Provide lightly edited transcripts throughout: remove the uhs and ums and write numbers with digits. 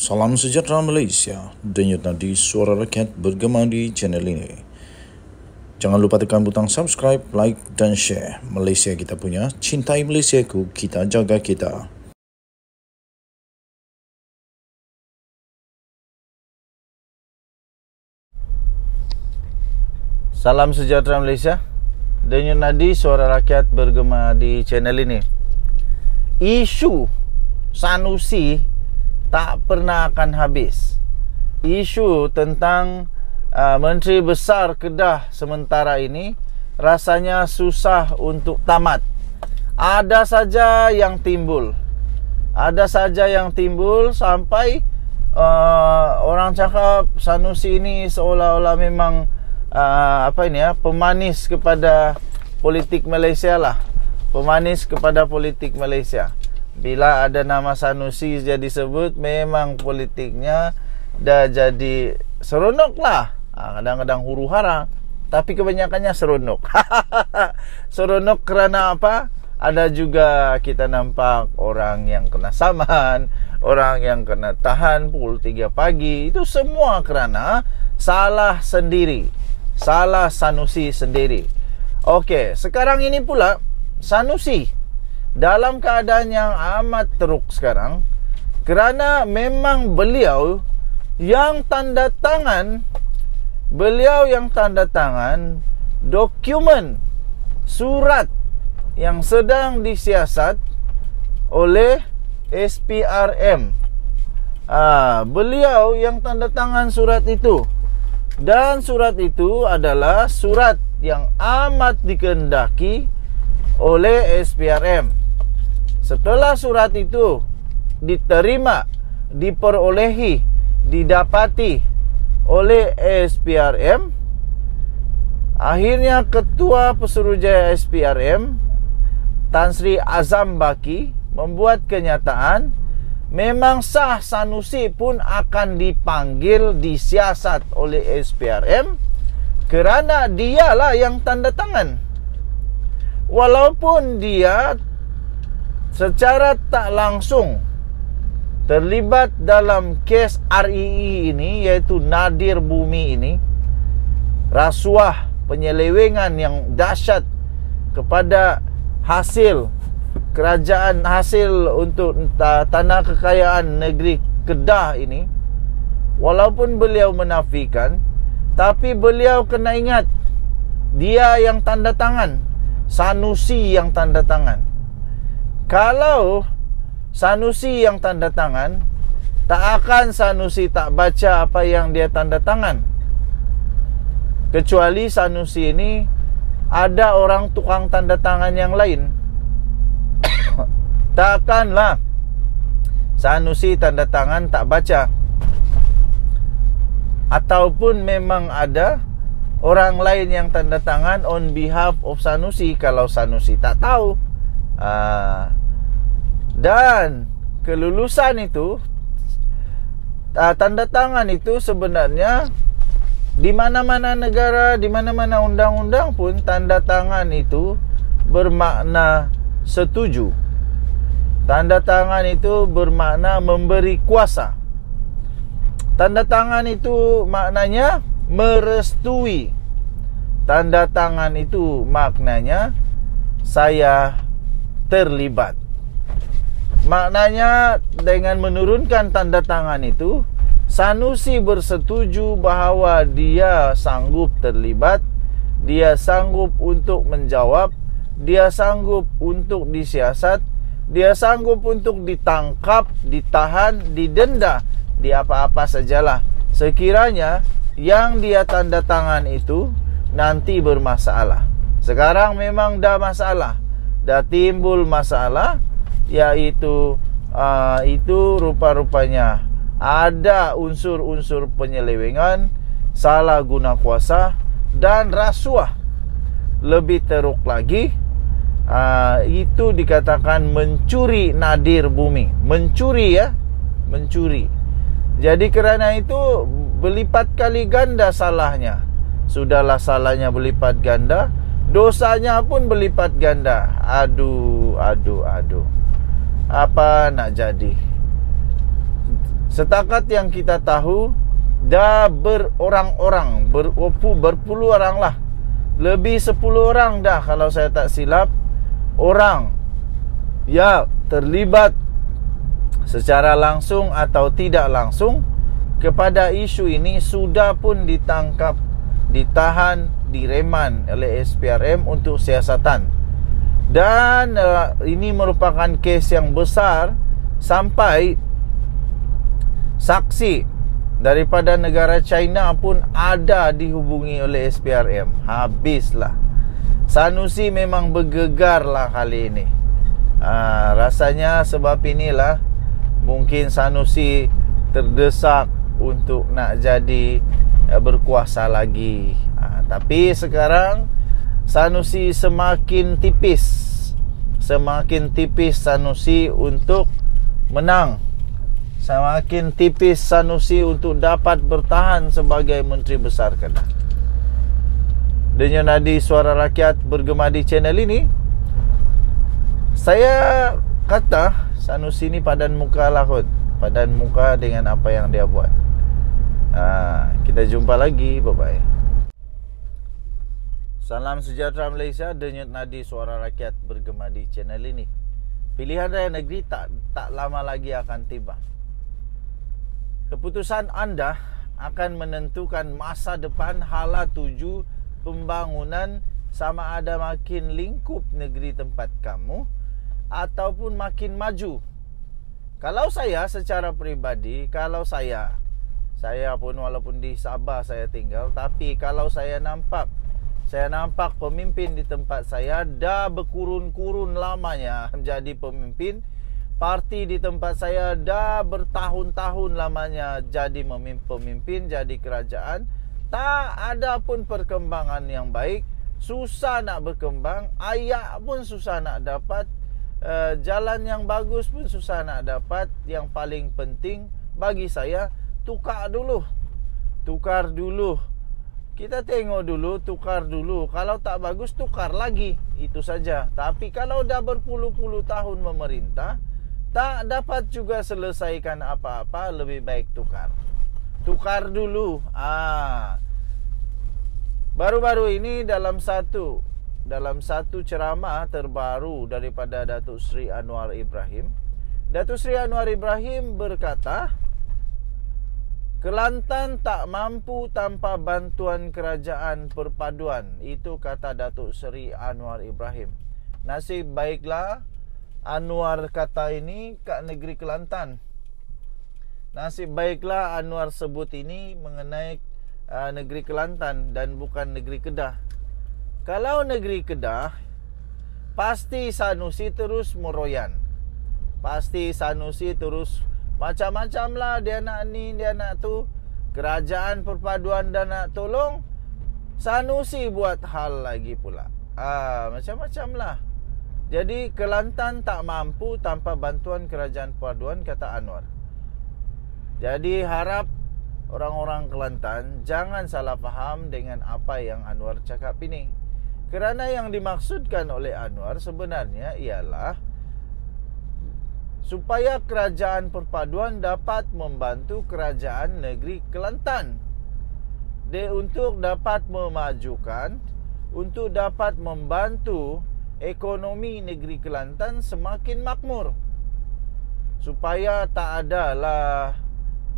Salam sejahtera Malaysia, denyut nadi suara rakyat bergema di channel ini. Jangan lupa tekan butang subscribe, like dan share. Malaysia kita punya, cintai Malaysiaku, kita jaga kita. Salam sejahtera Malaysia, denyut nadi suara rakyat bergema di channel ini. Isu Sanusi tak pernah akan habis. Isu tentang Menteri Besar Kedah sementara ini rasanya susah untuk tamat. Ada saja yang timbul. Ada saja yang timbul sampai orang cakap Sanusi ini seolah-olah memang pemanis kepada politik Malaysia lah. Pemanis kepada politik Malaysia. Bila ada nama Sanusi jadi sebut, memang politiknya dah jadi seronok lah. Kadang-kadang huru hara, tapi kebanyakannya seronok. Seronok kerana apa? Ada juga kita nampak orang yang kena saman, orang yang kena tahan pukul 3 pagi. Itu semua kerana salah sendiri. Salah Sanusi sendiri. Okey, sekarang ini pula Sanusi dalam keadaan yang amat teruk sekarang kerana memang beliau yang tanda tangan dokumen surat yang sedang disiasat oleh SPRM. Beliau yang tanda tangan surat itu, dan surat itu adalah surat yang amat dikehendaki oleh SPRM. Setelah surat itu diterima, diperolehi, didapati oleh SPRM, akhirnya Ketua Pesuruhjaya SPRM Tan Sri Azam Baki membuat kenyataan memang sah Sanusi pun akan dipanggil, disiasat oleh SPRM kerana dialah yang tanda tangan. Walaupun dia secara tak langsung terlibat dalam kes REE ini, iaitu Nadir Bumi ini, rasuah penyelewengan yang dahsyat kepada hasil kerajaan, hasil untuk tanah kekayaan negeri Kedah ini. Walaupun beliau menafikan, tapi beliau kena ingat dia yang tanda tangan, Sanusi yang tanda tangan. Kalau Sanusi yang tanda tangan, tak akan Sanusi tak baca apa yang dia tanda tangan. Kecuali Sanusi ini ada orang tukang tanda tangan yang lain. Takkanlah Sanusi tanda tangan tak baca. Ataupun memang ada orang lain yang tanda tangan on behalf of Sanusi kalau Sanusi tak tahu. Dan kelulusan itu, tanda tangan itu sebenarnya di mana-mana negara, di mana-mana undang-undang pun tanda tangan itu bermakna setuju. Tanda tangan itu bermakna memberi kuasa. Tanda tangan itu maknanya merestui. Tanda tangan itu maknanya saya terlibat. Maknanya dengan menurunkan tanda tangan itu, Sanusi bersetuju bahawa dia sanggup terlibat, dia sanggup untuk menjawab, dia sanggup untuk disiasat, dia sanggup untuk ditangkap, ditahan, didenda, di apa-apa sajalah sekiranya yang dia tanda tangan itu nanti bermasalah. Sekarang memang dah masalah, dah timbul masalah, iaitu itu rupa-rupanya ada unsur-unsur penyelewengan, salah guna kuasa dan rasuah. Lebih teruk lagi, itu dikatakan mencuri Nadir Bumi. Mencuri, ya, mencuri. Jadi kerana itu berlipat kali ganda salahnya. Sudahlah salahnya berlipat ganda, dosanya pun berlipat ganda. Aduh. Apa nak jadi? Setakat yang kita tahu, dah berorang-orang, berpuluh orang lah. Lebih 10 orang dah kalau saya tak silap, orang ya terlibat secara langsung atau tidak langsung kepada isu ini sudah pun ditangkap, ditahan, direman oleh SPRM untuk siasatan. Dan ini merupakan kes yang besar sampai saksi daripada negara China pun ada dihubungi oleh SPRM. Habislah. Sanusi memang bergegar lah kali ini. Rasanya sebab inilah mungkin Sanusi terdesak untuk nak jadi berkuasa lagi. Tapi sekarang Sanusi semakin tipis Sanusi untuk menang. Semakin tipis Sanusi untuk dapat bertahan sebagai Menteri Besar Kedah. Denyut nadi suara rakyat bergema di channel ini, saya kata Sanusi ni padan muka lah kot. Padan muka dengan apa yang dia buat. Kita jumpa lagi. Bye-bye. Salam sejahtera Malaysia. Denyut nadi suara rakyat bergema di channel ini. Pilihan raya negeri tak lama lagi akan tiba. Keputusan anda akan menentukan masa depan hala tuju pembangunan, sama ada makin lingkup negeri tempat kamu ataupun makin maju. Kalau saya secara peribadi, saya pun walaupun di Sabah saya tinggal, tapi kalau saya nampak pemimpin di tempat saya dah berkurun-kurun lamanya menjadi pemimpin. Parti di tempat saya dah bertahun-tahun lamanya jadi pemimpin, jadi kerajaan. Tak ada pun perkembangan yang baik. Susah nak berkembang. Ayak pun susah nak dapat. Jalan yang bagus pun susah nak dapat. Yang paling penting bagi saya, tukar dulu. Kita tengok dulu, tukar dulu. Kalau tak bagus, tukar lagi. Itu saja. Tapi kalau dah berpuluh-puluh tahun memerintah, tak dapat juga selesaikan apa-apa, lebih baik tukar dulu. Baru-baru ini dalam satu ceramah terbaru daripada Datuk Seri Anwar Ibrahim, Datuk Seri Anwar Ibrahim berkata, Kelantan tak mampu tanpa bantuan kerajaan perpaduan. Itu kata Datuk Seri Anwar Ibrahim. Nasib baiklah Anwar kata ini kat negeri Kelantan. Nasib baiklah Anwar sebut ini mengenai negeri Kelantan dan bukan negeri Kedah. Kalau negeri Kedah, pasti Sanusi terus meroyan. Pasti Sanusi terus macam-macam lah. Dia nak ni, dia nak tu. Kerajaan perpaduan dan nak tolong, Sanusi buat hal lagi pula. Macam-macam lah. Jadi Kelantan tak mampu tanpa bantuan kerajaan perpaduan, kata Anwar. Jadi harap orang-orang Kelantan jangan salah faham dengan apa yang Anwar cakap ini. Kerana yang dimaksudkan oleh Anwar sebenarnya ialah supaya kerajaan perpaduan dapat membantu kerajaan negeri Kelantan untuk dapat memajukan, untuk dapat membantu ekonomi negeri Kelantan semakin makmur. Supaya tak adalah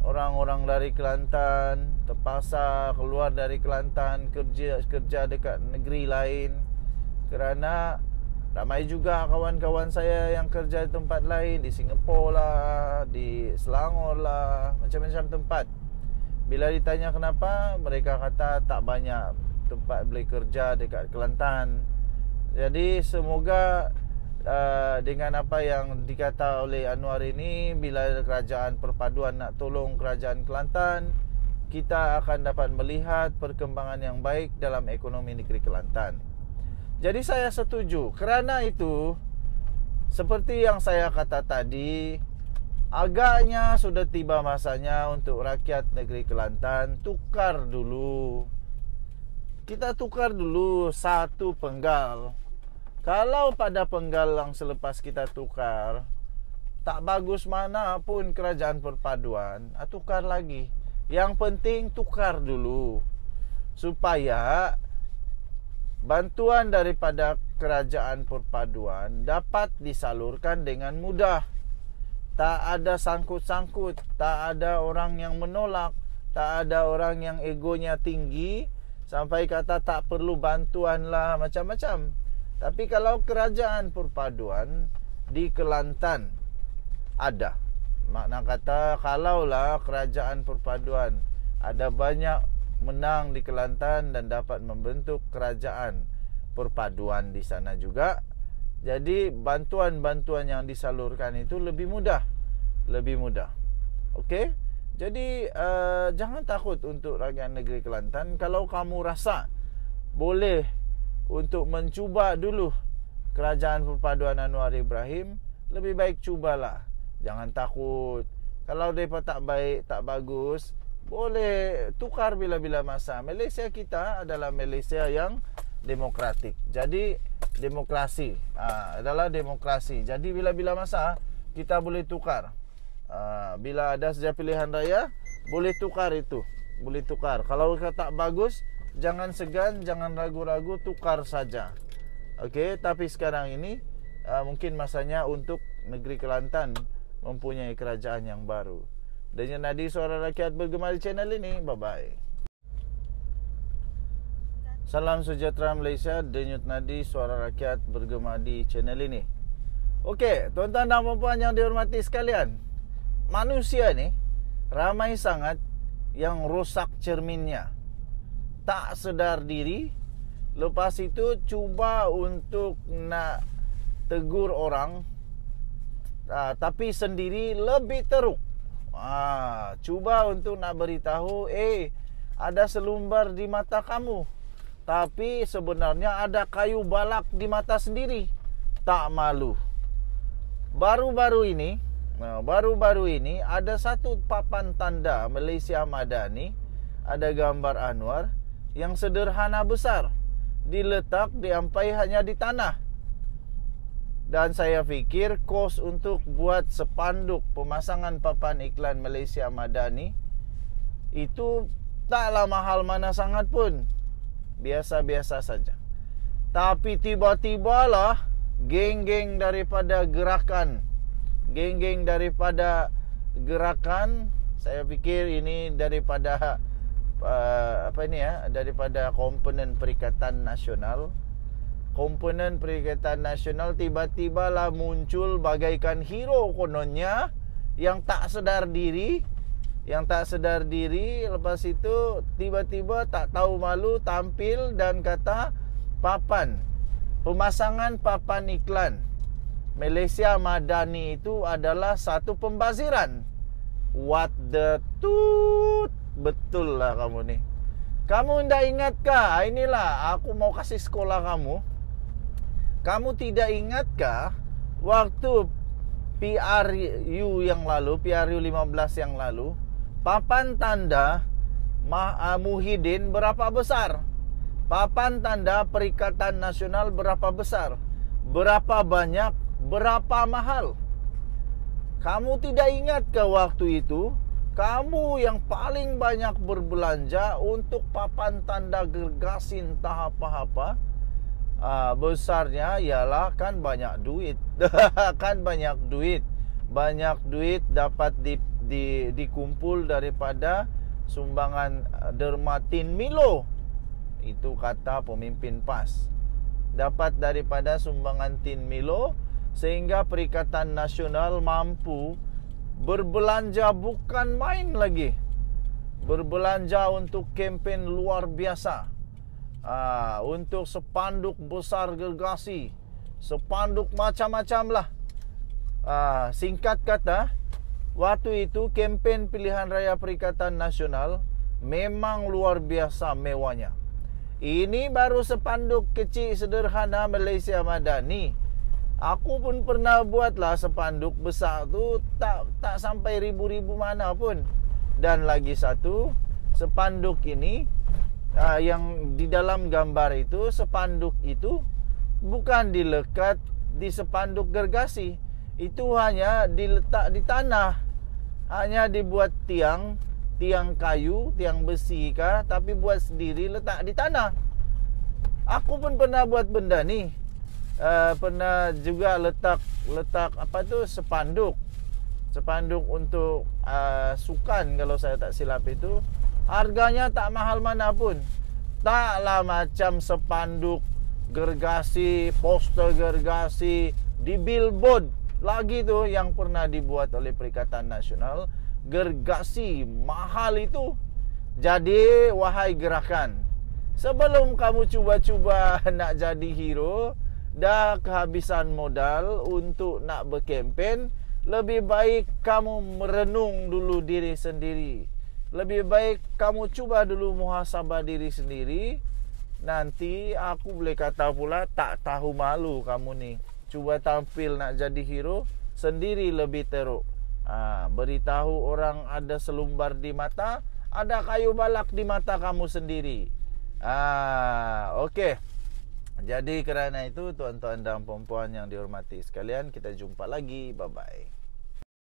orang-orang dari Kelantan terpaksa keluar dari Kelantan kerja dekat negeri lain. Kerana ramai juga kawan-kawan saya yang kerja di tempat lain, di Singapura lah, di Selangor lah, macam-macam tempat. Bila ditanya kenapa, mereka kata tak banyak tempat boleh kerja dekat Kelantan. Jadi semoga dengan apa yang dikata oleh Anwar ini, bila kerajaan perpaduan nak tolong kerajaan Kelantan, kita akan dapat melihat perkembangan yang baik dalam ekonomi negeri Kelantan. Jadi saya setuju. Kerana itu, seperti yang saya kata tadi, agaknya sudah tiba masanya untuk rakyat negeri Kelantan tukar dulu. Kita tukar dulu satu penggal. Kalau pada penggal yang selepas kita tukar tak bagus mana pun kerajaan perpaduan, tukar lagi. Yang penting tukar dulu, supaya bantuan daripada kerajaan perpaduan dapat disalurkan dengan mudah. Tak ada sangkut-sangkut, tak ada orang yang menolak, tak ada orang yang egonya tinggi sampai kata tak perlu bantuan lah, macam-macam. Tapi kalau kerajaan perpaduan di Kelantan ada, makna kata kalaulah kerajaan perpaduan ada banyak menang di Kelantan dan dapat membentuk kerajaan perpaduan di sana juga, jadi bantuan-bantuan yang disalurkan itu lebih mudah. Okey? Jadi jangan takut untuk rakyat negeri Kelantan. Kalau kamu rasa boleh untuk mencuba dulu kerajaan perpaduan Anwar Ibrahim, lebih baik cubalah. Jangan takut. Kalau mereka tak baik, tak bagus, boleh tukar bila-bila masa. Malaysia kita adalah Malaysia yang demokratik. Jadi demokrasi adalah demokrasi. Jadi bila-bila masa kita boleh tukar. Bila ada saja pilihan raya, boleh tukar itu. Boleh tukar. Kalau tak bagus, jangan segan, jangan ragu-ragu, tukar saja. Okey, tapi sekarang ini mungkin masanya untuk negeri Kelantan mempunyai kerajaan yang baru. Denyut nadi suara rakyat bergema di channel ini. Bye-bye. Salam sejahtera Malaysia. Denyut nadi suara rakyat bergema di channel ini. Okey, tuan-tuan dan puan-puan yang dihormati sekalian, manusia ni ramai sangat yang rosak cerminnya, tak sedar diri. Lepas itu cuba untuk nak tegur orang, tapi sendiri lebih teruk. Cuba untuk nak beritahu, ada selumbar di mata kamu, tapi sebenarnya ada kayu balak di mata sendiri. Tak malu. Baru-baru ini ada satu papan tanda Malaysia Madani, ada gambar Anwar yang sederhana besar, diletak diampai hanya di tanah. Dan saya fikir kos untuk buat sepanduk pemasangan papan iklan Malaysia Madani itu taklah mahal mana sangat pun, biasa-biasa saja. Tapi tiba-tibalah geng-geng daripada gerakan, saya fikir ini daripada daripada komponen Perikatan Nasional. Komponen Perikatan Nasional tiba-tibalah muncul bagaikan hero kononnya, yang tak sedar diri. Lepas itu tiba-tiba tak tahu malu tampil dan kata pemasangan papan iklan Malaysia Madani itu adalah satu pembaziran. What the toot? Betul lah kamu ni. Kamu tidak ingatkah? Inilah aku mau kasih sekolah kamu. Kamu tidak ingatkah waktu PRU yang lalu, PRU 15 yang lalu, papan tanda Muhyiddin berapa besar? Papan tanda Perikatan Nasional berapa besar? Berapa banyak? Berapa mahal? Kamu tidak ingatkah waktu itu kamu yang paling banyak berbelanja untuk papan tanda gergasi entah apa-apa? Besarnya ialah kan banyak duit. Banyak duit dapat dikumpul daripada sumbangan derma Tin Milo. Itu kata pemimpin PAS. Dapat daripada sumbangan Tin Milo, sehingga Perikatan Nasional mampu berbelanja bukan main lagi. Berbelanja untuk kempen luar biasa. Untuk sepanduk besar gergasi, sepanduk macam-macam lah. Singkat kata, waktu itu kempen pilihan raya Perikatan Nasional memang luar biasa mewahnya. Ini baru sepanduk kecil sederhana Malaysia Madani. Aku pun pernah buatlah sepanduk besar tu, tak sampai ribu-ribu mana pun. Dan lagi satu, sepanduk ini yang di dalam gambar itu, sepanduk itu bukan dilekat di sepanduk gergasi. itu hanya diletak di tanah, hanya dibuat tiang kayu, tiang besi kah, tapi buat sendiri letak di tanah. Aku pun pernah buat benda ni. Pernah juga letak apa tu, spanduk untuk sukan, kalau saya tak silap itu. Harganya tak mahal mana pun. Taklah macam spanduk gergasi, poster gergasi di billboard lagi tu yang pernah dibuat oleh Perikatan Nasional. Gergasi mahal itu. Jadi wahai gerakan, sebelum kamu cuba-cuba nak jadi hero, dah kehabisan modal untuk nak berkempen, lebih baik kamu merenung dulu diri sendiri. Lebih baik kamu cuba dulu muhasabah diri sendiri. Nanti aku boleh kata pula, tak tahu malu kamu ni. Cuba tampil nak jadi hero, sendiri lebih teruk. Beritahu orang ada selumbar di mata, ada kayu balak di mata kamu sendiri. Okey. Jadi kerana itu, tuan-tuan dan puan-puan yang dihormati sekalian, kita jumpa lagi. Bye-bye.